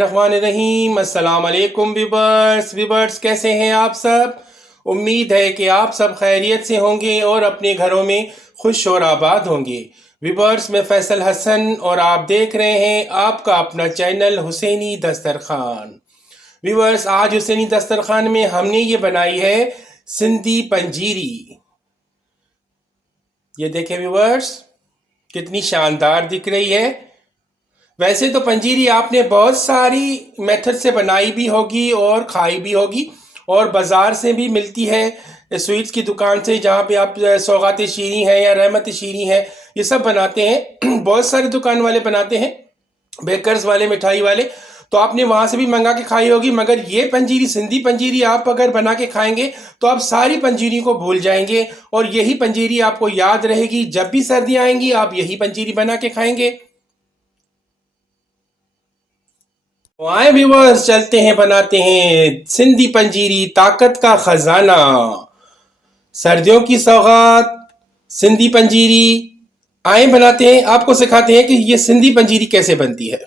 बिस्मिल्लाहिर्रहमानिर्रहीम। अस्सलाम वालेकुम व्यूवर्स कैसे हैं आप सब। उम्मीद है कि आप सब खैरियत से होंगे और अपने घरों में खुश और आबाद होंगे। व्यूवर्स, मैं फैसल हसन और आप देख रहे हैं आपका अपना चैनल हुसैनी दस्तरखान। व्यूवर्स, आज हुसैनी दस्तरखान में हमने ये बनाई है सिंधी पंजीरी। ये देखें व्यूवर्स, कितनी शानदार दिख रही है। वैसे तो पंजीरी आपने बहुत सारी मेथड से बनाई भी होगी और खाई भी होगी और बाज़ार से भी मिलती है, स्वीट्स की दुकान से, जहाँ पे आप सौगात शीरी हैं या रहमत शीरी हैं, ये सब बनाते हैं। बहुत सारे दुकान वाले बनाते हैं, बेकर्स वाले, मिठाई वाले, तो आपने वहाँ से भी मंगा के खाई होगी। मगर ये पंजीरी, सिंधी पंजीरी, आप अगर बना के खाएंगे तो आप सारी पंजीरी को भूल जाएंगे और यही पंजीरी आपको याद रहेगी। जब भी सर्दियाँ आएंगी आप यही पंजीरी बना के खाएंगे। तो आए व्यूवर्स, चलते हैं, बनाते हैं सिंधी पंजीरी, ताकत का खजाना, सर्दियों की सौगात, सिंधी पंजीरी। आए बनाते हैं, आपको सिखाते हैं कि ये सिंधी पंजीरी कैसे बनती है।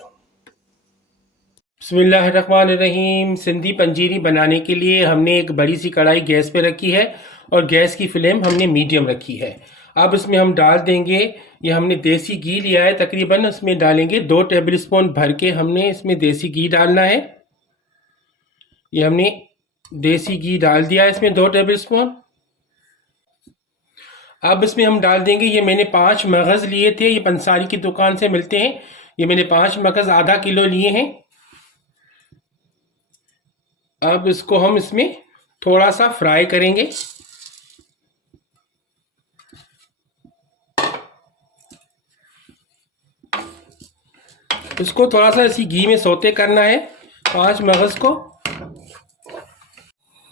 बिस्मिल्लाहिर्रहमानिर्रहीम। सिंधी पंजीरी बनाने के लिए हमने एक बड़ी सी कढ़ाई गैस पे रखी है और गैस की फ्लेम हमने मीडियम रखी है। अब इसमें हम डाल देंगे, ये हमने देसी घी लिया है तकरीबन, इसमें डालेंगे 2 टेबल स्पून भर के हमने इसमें देसी घी डालना है। ये हमने देसी घी डाल दिया है इसमें 2 टेबल स्पून। अब इसमें हम डाल देंगे, ये मैंने 5 मगज़ लिए थे, ये पंसारी की दुकान से मिलते हैं। ये मैंने 5 मगज़ आधा किलो लिए हैं। अब इसको हम इसमें थोड़ा सा फ्राई करेंगे। इसको थोड़ा सा इसी घी में सौते करना है, 5 मगज़ को।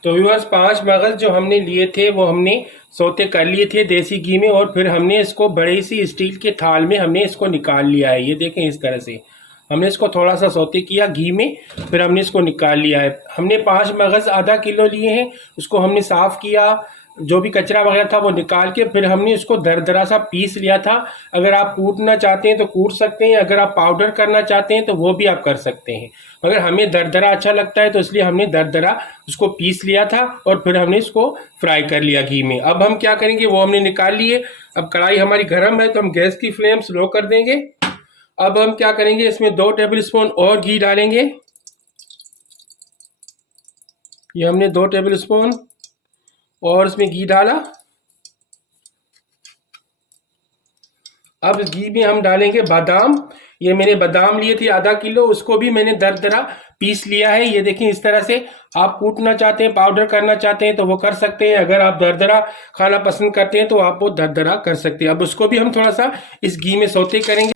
तो व्यूअर्स, 5 मगज़ जो हमने लिए थे वो हमने सौते कर लिए थे देसी घी में, और फिर हमने इसको बड़ी सी स्टील के थाल में हमने इसको निकाल लिया है। ये देखें, इस तरह से हमने इसको थोड़ा सा सौते किया घी में, फिर हमने इसको निकाल लिया है। हमने 5 मगज़ आधा किलो लिए हैं, उसको हमने साफ़ किया, जो भी कचरा वगैरह था वो निकाल के फिर हमने इसको दरदरा सा पीस लिया था। अगर आप कूटना चाहते हैं तो कूट सकते हैं, अगर आप पाउडर करना चाहते हैं तो वो भी आप कर सकते हैं, मगर हमें दरदरा अच्छा लगता है तो इसलिए हमने दरदरा उसको पीस लिया था और फिर हमने इसको फ्राई कर लिया घी में। अब हम क्या करेंगे, वो हमने निकाल लिए। अब कढ़ाई हमारी गर्म है तो हम गैस की फ्लेम स्लो कर देंगे। अब हम क्या करेंगे, इसमें 2 टेबल स्पून और घी डालेंगे। ये हमने 2 टेबल स्पून और इसमें घी डाला। अब इस घी में हम डालेंगे बादाम। ये मैंने बादाम लिए थे आधा किलो, उसको भी मैंने दरदरा पीस लिया है। ये देखें, इस तरह से आप कूटना चाहते हैं, पाउडर करना चाहते हैं तो वो कर सकते हैं, अगर आप दरदरा खाना पसंद करते हैं तो आप वो दरदरा कर सकते हैं। अब उसको भी हम थोड़ा सा इस घी में सौते करेंगे।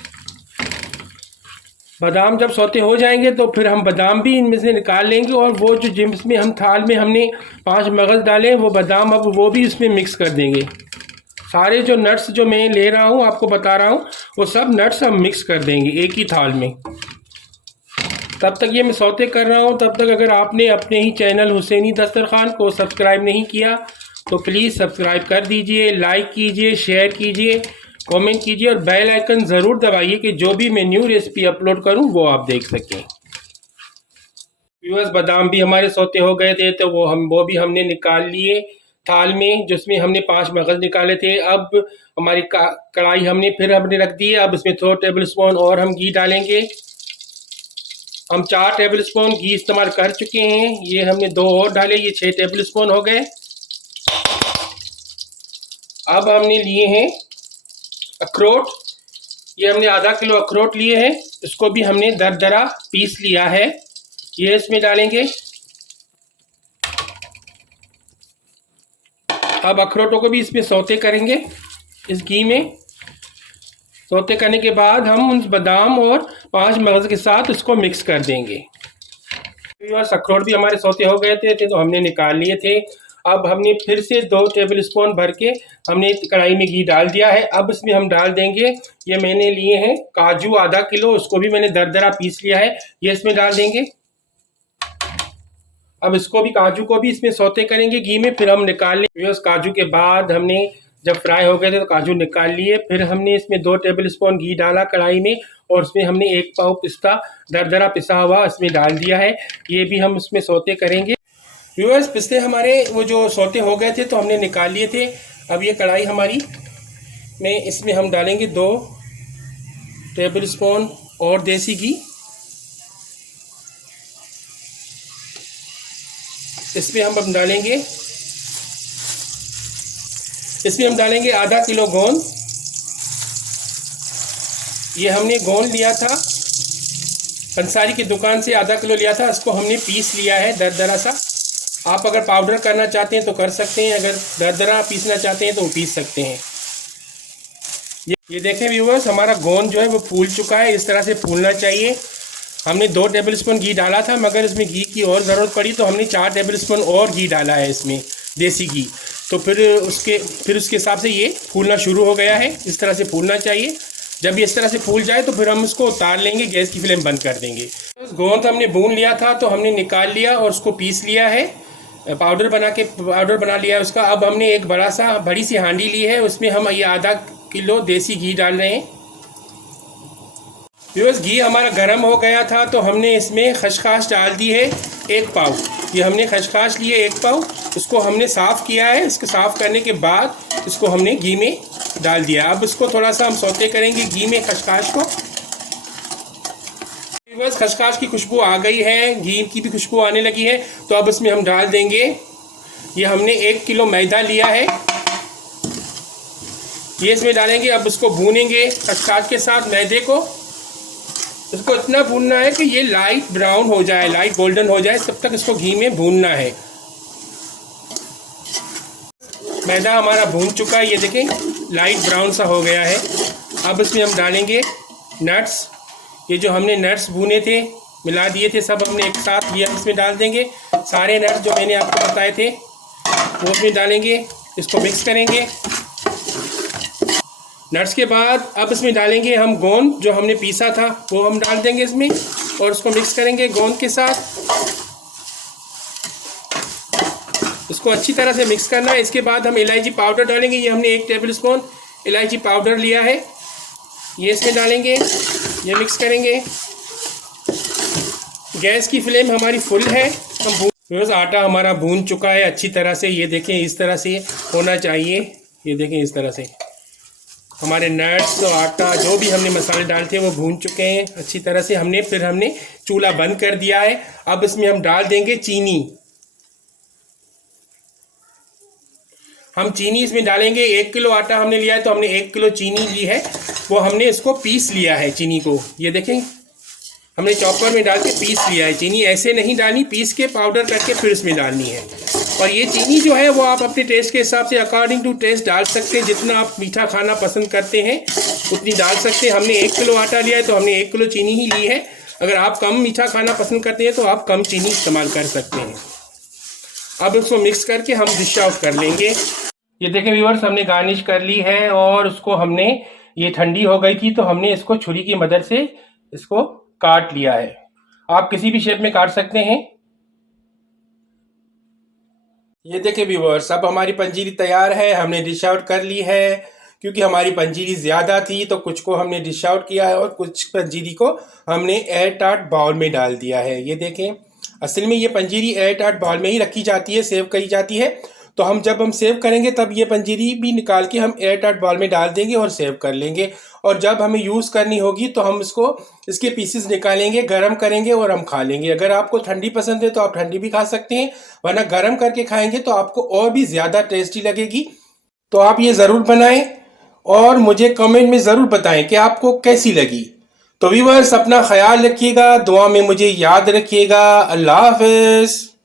बादाम जब सौते हो जाएंगे तो फिर हम बादाम भी इनमें से निकाल लेंगे, और वो जो जिसमें हम थाल में हमने 5 मगज़ डाले वो बादाम अब वो भी इसमें मिक्स कर देंगे। सारे जो नट्स जो मैं ले रहा हूँ, आपको बता रहा हूँ, वो सब नट्स हम मिक्स कर देंगे एक ही थाल में। तब तक ये मैं सौते कर रहा हूँ, तब तक अगर आपने अपने ही चैनल हुसैनी दस्तरखान को सब्सक्राइब नहीं किया तो प्लीज़ सब्सक्राइब कर दीजिए, लाइक कीजिए, शेयर कीजिए, कमेंट कीजिए और बेल आइकन ज़रूर दबाइए कि जो भी मैं न्यू रेसिपी अपलोड करूं वो आप देख सकें। व्यूअर्स, बादाम भी हमारे सौते हो गए थे तो वो भी हमने निकाल लिए थाल में, जिसमें हमने 5 मगज़ निकाले थे। अब हमारी कढ़ाई हमने रख दी है। अब इसमें 2 टेबल स्पून और हम घी डालेंगे। हम 4 टेबल स्पून घी इस्तेमाल कर चुके हैं, ये हमने 2 और डाले, ये 6 टेबल स्पून हो गए। अब हमने लिए हैं अखरोट। ये हमने आधा किलो अखरोट लिए हैं, इसको भी हमने दरदरा पीस लिया है। ये इसमें डालेंगे। अब अखरोटों को भी इसमें सौते करेंगे इस घी में। सौते करने के बाद हम उन बादाम और 5 मगज़ के साथ इसको मिक्स कर देंगे। अखरोट भी हमारे सौते हो गए थे तो हमने निकाल लिए थे। अब हमने फिर से 2 टेबल स्पून भर के हमने कढ़ाई में घी डाल दिया है। अब इसमें हम डाल देंगे, ये मैंने लिए हैं काजू आधा किलो, उसको भी मैंने दरदरा पीस लिया है, ये इसमें डाल देंगे। अब इसको भी, काजू को भी इसमें सौते करेंगे घी में, फिर हम निकाल लेंगे। काजू के बाद हमने जब फ्राई हो गए थे तो काजू निकाल लिए। फिर हमने इसमें 2 टेबल स्पून घी डाला कढ़ाई में और उसमें हमने 1 पाव पिस्ता दरदरा पिसा हुआ इसमें डाल दिया है। ये भी हम उसमें सौते करेंगे। व्यूअर्स, पिस्ते हमारे वो जो सौते हो गए थे तो हमने निकाल लिए थे। अब ये कढ़ाई हमारी में इसमें हम डालेंगे 2 टेबल स्पून और देसी घी। इसमें हम डालेंगे आधा किलो गोंद। ये हमने गोंद लिया था पंसारी की दुकान से, आधा किलो लिया था। इसको हमने पीस लिया है दरदरा सा। आप अगर पाउडर करना चाहते हैं तो कर सकते हैं, अगर दरदरा पीसना चाहते हैं तो वो पीस सकते हैं। ये देखें व्यूअर्स, हमारा गोंद जो है वो फूल चुका है। इस तरह से फूलना चाहिए। हमने 2 टेबल स्पून घी डाला था, मगर इसमें घी की और ज़रूरत पड़ी तो हमने 4 टेबल स्पून और घी डाला है इसमें, देसी घी। तो फिर उसके हिसाब से ये फूलना शुरू हो गया है। इस तरह से फूलना चाहिए। जब ये इस तरह से फूल जाए तो फिर हम इसको उतार लेंगे, गैस की फ्लेम बंद कर देंगे। गोंद हमने भून लिया था तो हमने निकाल लिया और उसको पीस लिया है, पाउडर बना लिया उसका। अब हमने एक बड़ी सी हांडी ली है, उसमें हम ये आधा किलो देसी घी डाल रहे हैं। व्यूअर्स, घी हमारा गर्म हो गया था तो हमने इसमें खसखस डाल दी है 1 पाव। ये हमने खसखस लिए 1 पाव, उसको हमने साफ़ किया है। इसको साफ़ करने के बाद इसको हमने घी में डाल दिया। अब इसको थोड़ा सा हम सौते करेंगे घी में खसखस को। व्यूअर्स, खसखस की खुशबू आ गई है, घी की भी खुशबू आने लगी है। तो अब इसमें हम डाल देंगे, ये हमने 1 किलो मैदा लिया है, ये इसमें डालेंगे। अब इसको भूनेंगे खसखस के साथ मैदे को। इसको इतना भूनना है कि ये लाइट ब्राउन हो जाए, लाइट गोल्डन हो जाए, तब तक इसको घी में भूनना है। मैदा हमारा भून चुका है, ये देखें लाइट ब्राउन सा हो गया है। अब इसमें हम डालेंगे नट्स। ये जो हमने नट्स भूने थे, मिला दिए थे, सब हमने एक साथ ये इसमें डाल देंगे। सारे नट्स जो मैंने आपको बताए थे वो इसमें डालेंगे। इसको मिक्स करेंगे। नट्स के बाद अब इसमें डालेंगे हम गोंद, जो हमने पीसा था वो हम डाल देंगे इसमें और उसको मिक्स करेंगे गोंद के साथ। इसको अच्छी तरह से मिक्स करना है। इसके बाद हम इलायची पाउडर डालेंगे। ये हमने 1 टेबल स्पून इलायची पाउडर लिया है, ये इसमें डालेंगे, ये मिक्स करेंगे। गैस की फ्लेम हमारी फुल है। हम आटा हमारा भून चुका है अच्छी तरह से। ये देखें इस तरह से होना चाहिए। ये देखें इस तरह से हमारे नट्स और आटा जो भी हमने मसाले डाले थे वो भून चुके हैं अच्छी तरह से। फिर हमने चूल्हा बंद कर दिया है। अब इसमें हम डाल देंगे चीनी। हम चीनी इसमें डालेंगे। 1 किलो आटा हमने लिया है तो हमने 1 किलो चीनी ली है, वो हमने इसको पीस लिया है चीनी को। ये देखें हमने चॉपर में डाल के पीस लिया है। चीनी ऐसे नहीं डालनी, पीस के पाउडर करके फिर इसमें डालनी है। और ये चीनी जो है वो आप अपने टेस्ट के हिसाब से अकॉर्डिंग टू टेस्ट डाल सकते हैं। जितना आप मीठा खाना पसंद करते हैं उतनी डाल सकते हैं। हमने 1 किलो आटा लिया है तो हमने 1 किलो चीनी ही ली है। अगर आप कम मीठा खाना पसंद करते हैं तो आप कम चीनी इस्तेमाल कर सकते हैं। अब इसको मिक्स करके हम डिश आउट कर लेंगे। ये देखें व्यूअर्स, हमने गार्निश कर ली है और उसको हमने, ये ठंडी हो गई थी तो हमने इसको छुरी की मदद से इसको काट लिया है। आप किसी भी शेप में काट सकते हैं। ये देखें व्यूअर्स, अब हमारी पंजीरी तैयार है। हमने डिश आउट कर ली है। क्योंकि हमारी पंजीरी ज़्यादा थी तो कुछ को हमने डिश आउट किया है और कुछ पंजीरी को हमने एयर टाइट बाउल में डाल दिया है। ये देखें, असल में ये पंजीरी एयर टाइट बाउल में ही रखी जाती है, सेव की जाती है। तो जब हम सेव करेंगे तब ये पंजीरी भी निकाल के हम एयर टाइट बाउल में डाल देंगे और सेव कर लेंगे। और जब हमें यूज़ करनी होगी तो हम इसके पीसेस निकालेंगे, गरम करेंगे और हम खा लेंगे। अगर आपको ठंडी पसंद है तो आप ठंडी भी खा सकते हैं, वरना गरम करके खाएंगे तो आपको और भी ज़्यादा टेस्टी लगेगी। तो आप ये ज़रूर बनाएं और मुझे कमेंट में ज़रूर बताएं कि आपको कैसी लगी। तो व्यूअर्स, अपना ख्याल रखिएगा, दुआ में मुझे याद रखिएगा। अल्लाह हाफ़िज़।